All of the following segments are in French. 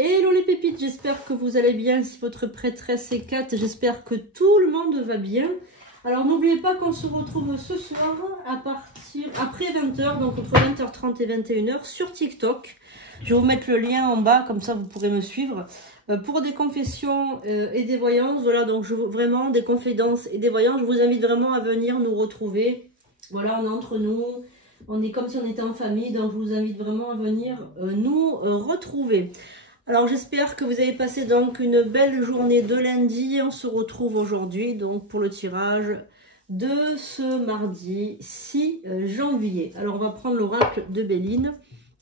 Hello les pépites, j'espère que vous allez bien. Si votre prêtresse est Kat, j'espère que tout le monde va bien. Alors n'oubliez pas qu'on se retrouve ce soir après 20h, donc entre 20h30 et 21h sur TikTok. Je vais vous mettre le lien en bas, comme ça vous pourrez me suivre. Pour des confessions et des voyances, voilà, donc vraiment des confidences et des voyances, je vous invite vraiment à venir nous retrouver. Voilà, on est entre nous, on est comme si on était en famille, donc je vous invite vraiment à venir nous retrouver. Alors j'espère que vous avez passé donc une belle journée de lundi. On se retrouve aujourd'hui donc pour le tirage de ce mardi 6 janvier. Alors on va prendre l'oracle de Béline.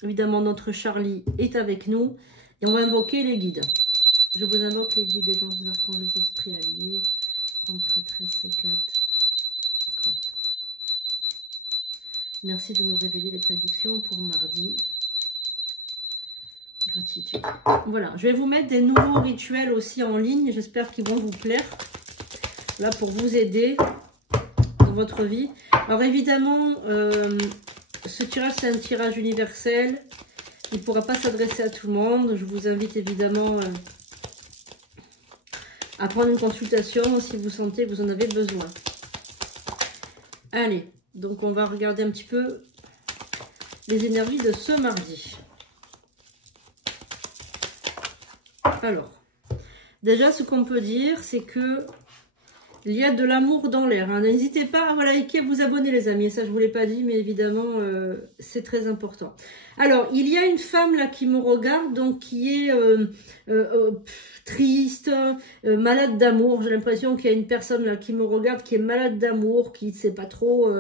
Évidemment notre Charlie est avec nous et on va invoquer les guides. Je vous invoque les guides, les gens, les archanges, les esprits alliés, grande prêtresse et Kat. Merci de nous révéler les prédictions pour mardi. Gratitude. Voilà, je vais vous mettre des nouveaux rituels aussi en ligne. J'espère qu'ils vont vous plaire. Là, pour vous aider dans votre vie. Alors évidemment, ce tirage, c'est un tirage universel. Il ne pourra pas s'adresser à tout le monde. Je vous invite évidemment à prendre une consultation si vous sentez que vous en avez besoin. Allez, donc on va regarder un petit peu les énergies de ce mardi. Alors, déjà ce qu'on peut dire, c'est que il y a de l'amour dans l'air. Hein. N'hésitez pas à liker, vous abonner les amis. Ça je vous l'ai pas dit, mais évidemment c'est très important. Alors, il y a une femme là qui me regarde, donc qui est triste, malade d'amour. J'ai l'impression qu'il y a une personne là qui me regarde, qui est malade d'amour, qui ne sait pas trop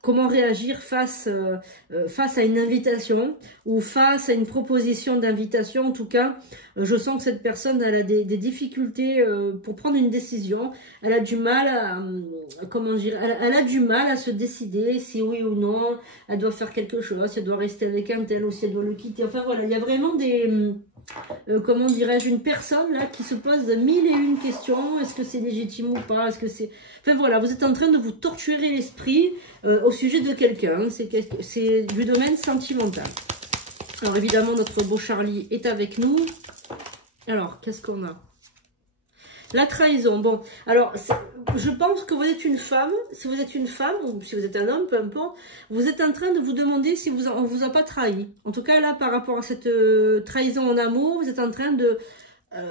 comment réagir face à une invitation ou face à une proposition d'invitation. En tout cas, je sens que cette personne elle a des difficultés pour prendre une décision. Elle a du mal à, comment dire, elle a du mal à se décider si oui ou non elle doit faire quelque chose, si elle doit rester avec un tel ou si elle doit le quitter. Enfin voilà, il y a vraiment des... comment dirais-je, une personne là qui se pose 1001 questions. Est-ce que c'est légitime ou pas? Est-ce que c'est... Enfin voilà, vous êtes en train de vous torturer l'esprit au sujet de quelqu'un. C'est du domaine sentimental. Alors évidemment, notre beau Charlie est avec nous. Alors, qu'est-ce qu'on a? La trahison. Bon, alors, je pense que vous êtes une femme. Si vous êtes une femme, ou si vous êtes un homme, peu importe, vous êtes en train de vous demander si on vous a pas trahi. En tout cas, là, par rapport à cette trahison en amour, vous êtes en train de,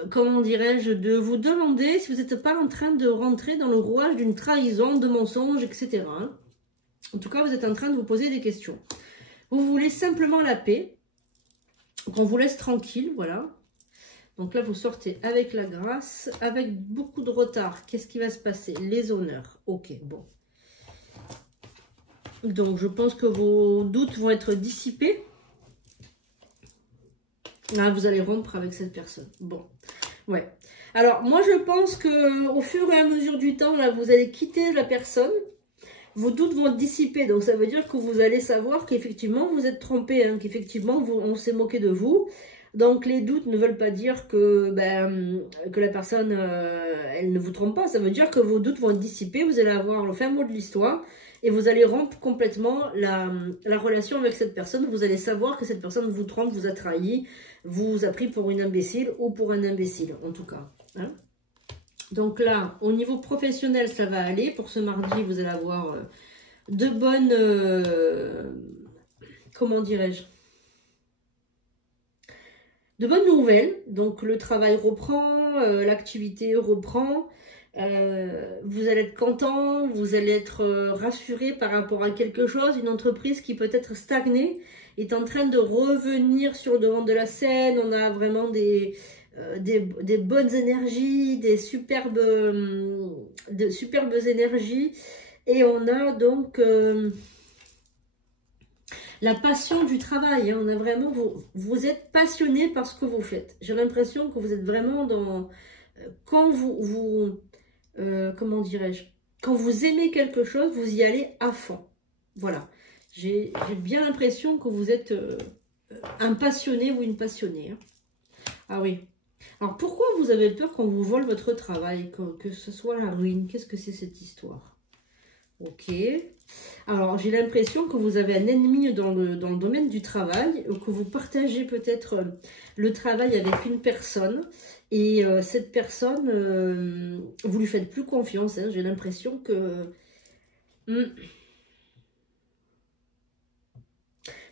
comment dirais-je, de vous demander si vous n'êtes pas en train de rentrer dans le rouage d'une trahison, de mensonges, etc. En tout cas, vous êtes en train de vous poser des questions. Vous voulez simplement la paix, qu'on vous laisse tranquille, voilà. Donc là, vous sortez avec la grâce, avec beaucoup de retard. Qu'est-ce qui va se passer? Les honneurs. Ok, bon. Donc, je pense que vos doutes vont être dissipés. Là, vous allez rompre avec cette personne. Bon, ouais. Alors, moi, je pense qu'au fur et à mesure du temps, là, vous allez quitter la personne. Vos doutes vont être dissipés. Donc, ça veut dire que vous allez savoir qu'effectivement, vous êtes trompé, hein, qu'effectivement, on s'est moqué de vous. Donc, les doutes ne veulent pas dire que la personne, elle ne vous trompe pas. Ça veut dire que vos doutes vont être dissipés. Vous allez avoir le fin mot de l'histoire. Et vous allez rompre complètement la relation avec cette personne. Vous allez savoir que cette personne vous trompe, vous a trahi, vous a pris pour une imbécile ou pour un imbécile, en tout cas. Hein. Donc là, au niveau professionnel, ça va aller. Pour ce mardi, vous allez avoir de bonnes... comment dirais-je? De bonnes nouvelles. Donc le travail reprend, l'activité reprend. Vous allez être content, vous allez être rassuré par rapport à quelque chose. Une entreprise qui peut être stagnée est en train de revenir sur le devant de la scène. On a vraiment des bonnes énergies, de superbes énergies. Et on a donc la passion du travail. Hein. On a vraiment, vous êtes passionné par ce que vous faites. J'ai l'impression que vous êtes vraiment dans... quand comment dirais-je, quand vous aimez quelque chose, vous y allez à fond. Voilà. J'ai bien l'impression que vous êtes un passionné ou une passionnée. Hein. Ah oui. Alors, pourquoi vous avez peur qu'on vous vole votre travail, que ce soit la ruine? Qu'est-ce que c'est cette histoire? Ok. Alors, j'ai l'impression que vous avez un ennemi dans le domaine du travail, ou que vous partagez peut-être le travail avec une personne. Et cette personne, vous lui faites plus confiance. Hein, j'ai l'impression que...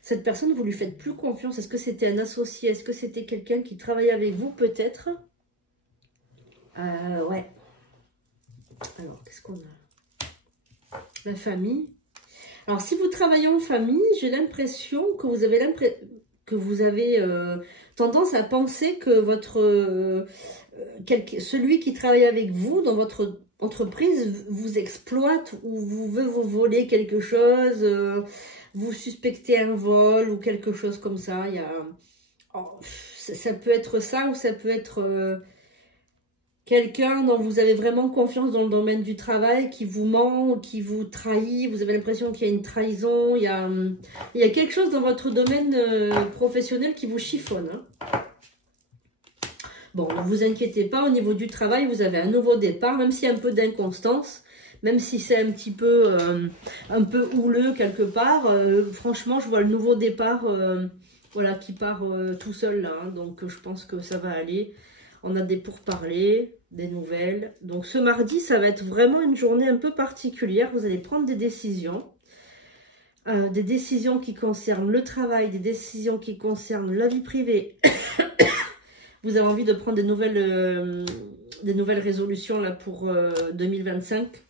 Cette personne, vous lui faites plus confiance. Est-ce que c'était un associé? Est-ce que c'était quelqu'un qui travaillait avec vous peut-être? Ouais. Alors, qu'est-ce qu'on a? La famille. Alors, si vous travaillez en famille, j'ai l'impression que vous avez tendance à penser que celui qui travaille avec vous dans votre entreprise vous exploite ou veut vous voler quelque chose, vous suspectez un vol ou quelque chose comme ça. Ça peut être ça ou ça peut être... quelqu'un dont vous avez vraiment confiance dans le domaine du travail, qui vous ment, qui vous trahit, vous avez l'impression qu'il y a une trahison, il y a quelque chose dans votre domaine professionnel qui vous chiffonne. Hein. Bon, ne vous inquiétez pas, au niveau du travail, vous avez un nouveau départ, même s'il y a un peu d'inconstance, même si c'est un peu houleux quelque part, franchement, je vois le nouveau départ voilà, qui part tout seul là, hein, donc je pense que ça va aller. On a des pourparlers, des nouvelles. Donc ce mardi, ça va être vraiment une journée un peu particulière. Vous allez prendre des décisions qui concernent le travail, des décisions qui concernent la vie privée. Vous avez envie de prendre des nouvelles résolutions là pour 2025.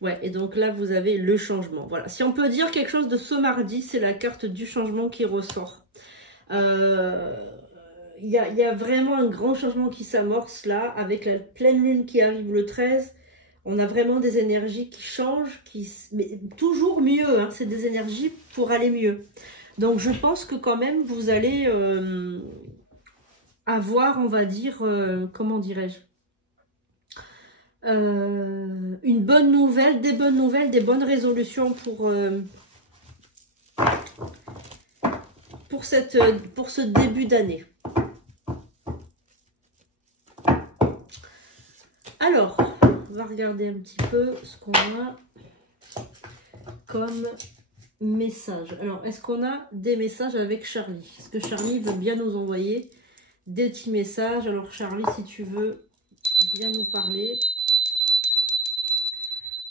Ouais, et donc là, vous avez le changement. Voilà, si on peut dire quelque chose de ce mardi, c'est la carte du changement qui ressort. Il y a vraiment un grand changement qui s'amorce là, avec la pleine lune qui arrive le 13. On a vraiment des énergies qui changent, mais toujours mieux, hein, c'est des énergies pour aller mieux. Donc je pense que quand même, vous allez avoir, on va dire, comment dirais-je, une bonne nouvelle, des bonnes résolutions pour ce début d'année. Alors, on va regarder un petit peu ce qu'on a comme message. Alors, est-ce qu'on a des messages avec Charlie? Est-ce que Charlie veut bien nous envoyer des petits messages? Alors, Charlie, si tu veux bien nous parler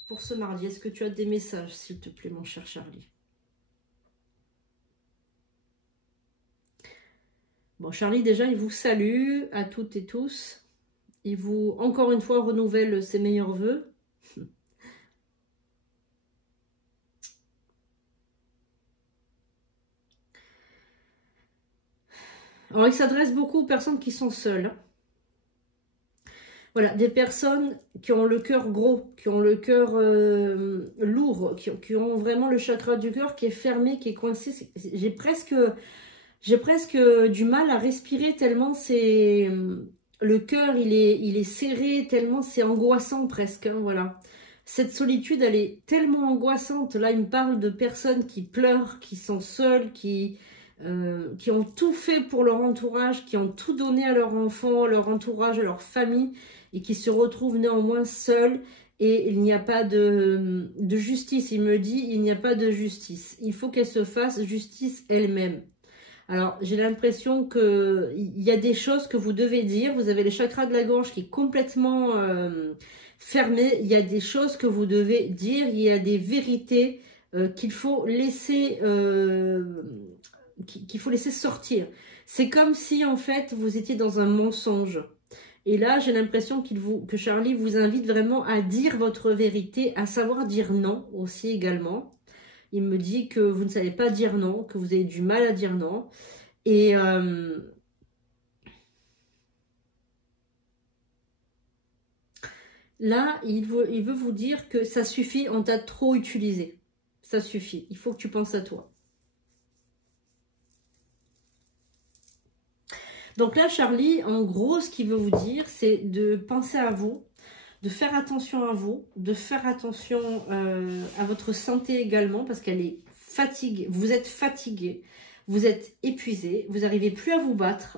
pour ce mardi, est-ce que tu as des messages, s'il te plaît, mon cher Charlie? Bon, Charlie, déjà, il vous salue à toutes et tous. Il vous, encore une fois, renouvelle ses meilleurs vœux. Alors, il s'adresse beaucoup aux personnes qui sont seules. Voilà, des personnes qui ont le cœur gros, qui ont le cœur lourd, qui ont vraiment le chakra du cœur qui est fermé, qui est coincé. J'ai presque du mal à respirer tellement c'est... Le cœur, il est serré, tellement c'est angoissant presque, hein, voilà. Cette solitude, elle est tellement angoissante. Là, il me parle de personnes qui pleurent, qui sont seules, qui ont tout fait pour leur entourage, qui ont tout donné à leur enfant, leur entourage, à leur famille, et qui se retrouvent néanmoins seuls. Et il n'y a pas de justice. Il me dit, il n'y a pas de justice. Il faut qu'elle se fasse justice elle-même. Alors, j'ai l'impression qu'il y a des choses que vous devez dire. Vous avez le chakra de la gorge qui est complètement fermé. Il y a des choses que vous devez dire. Il y a des vérités qu'il faut laisser sortir. C'est comme si, en fait, vous étiez dans un mensonge. Et là, j'ai l'impression que Charlie vous invite vraiment à dire votre vérité, à savoir dire non aussi également. Il me dit que vous ne savez pas dire non, que vous avez du mal à dire non. Et là, il veut vous dire que ça suffit, on t'a trop utilisé. Ça suffit, il faut que tu penses à toi. Donc là, Charlie, en gros, ce qu'il veut vous dire, c'est de penser à vous, de faire attention à vous, de faire attention à votre santé également, parce qu'elle est fatiguée. Vous êtes fatigué, vous êtes épuisé, vous n'arrivez plus à vous battre.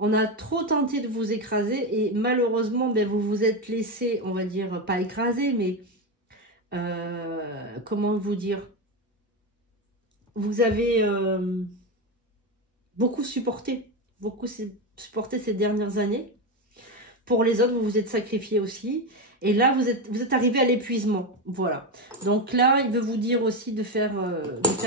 On a trop tenté de vous écraser et malheureusement, ben, vous vous êtes laissé, on va dire, pas écraser, mais comment vous dire? Vous avez beaucoup supporté ces dernières années. Pour les autres, vous vous êtes sacrifié aussi. Et là, vous êtes arrivé à l'épuisement. Voilà. Donc là, il veut vous dire aussi de faire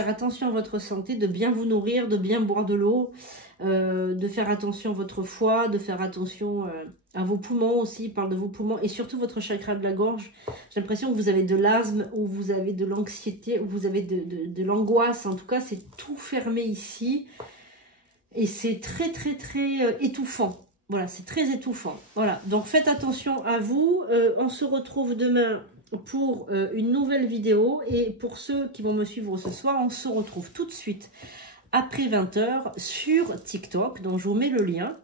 attention à votre santé, de bien vous nourrir, de bien boire de l'eau, de faire attention à votre foie, de faire attention à vos poumons aussi. Il parle de vos poumons et surtout votre chakra de la gorge. J'ai l'impression que vous avez de l'asthme ou vous avez de l'anxiété ou vous avez de l'angoisse. En tout cas, c'est tout fermé ici. Et c'est très, très, très étouffant. Voilà, c'est très étouffant. Voilà, donc faites attention à vous. On se retrouve demain pour une nouvelle vidéo. Et pour ceux qui vont me suivre ce soir, on se retrouve tout de suite après 20 h sur TikTok. Donc, je vous mets le lien.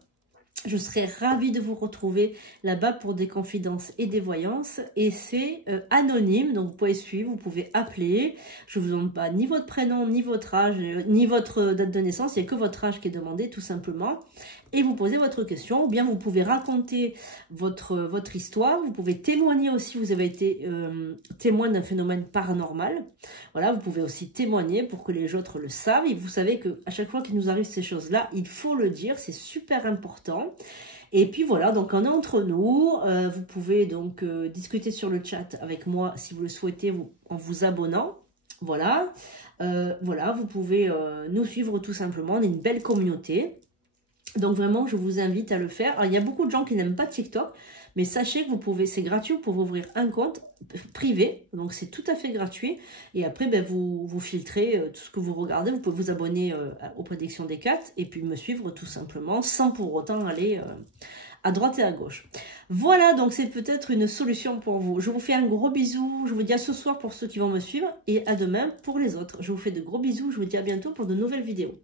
Je serai ravie de vous retrouver là-bas pour des confidences et des voyances. Et c'est anonyme, donc vous pouvez suivre, vous pouvez appeler. Je ne vous demande pas ni votre prénom, ni votre âge, ni votre date de naissance. Il n'y a que votre âge qui est demandé, tout simplement. Et vous posez votre question, ou bien vous pouvez raconter votre histoire. Vous pouvez témoigner aussi, vous avez été témoin d'un phénomène paranormal. Voilà, vous pouvez aussi témoigner pour que les autres le savent. Et vous savez qu'à chaque fois qu'il nous arrive ces choses-là, il faut le dire, c'est super important. Et puis voilà, donc on est entre nous. Vous pouvez donc discuter sur le chat avec moi si vous le souhaitez en vous abonnant. Voilà, voilà, vous pouvez nous suivre tout simplement. On est une belle communauté. Donc vraiment, je vous invite à le faire. Alors, il y a beaucoup de gens qui n'aiment pas TikTok, mais sachez que vous pouvez, c'est gratuit, vous pouvez ouvrir un compte privé, donc c'est tout à fait gratuit. Et après, ben, vous filtrez tout ce que vous regardez. Vous pouvez vous abonner aux prédictions des 4 et puis me suivre tout simplement, sans pour autant aller à droite et à gauche. Voilà, donc c'est peut-être une solution pour vous. Je vous fais un gros bisou. Je vous dis à ce soir pour ceux qui vont me suivre et à demain pour les autres. Je vous fais de gros bisous. Je vous dis à bientôt pour de nouvelles vidéos.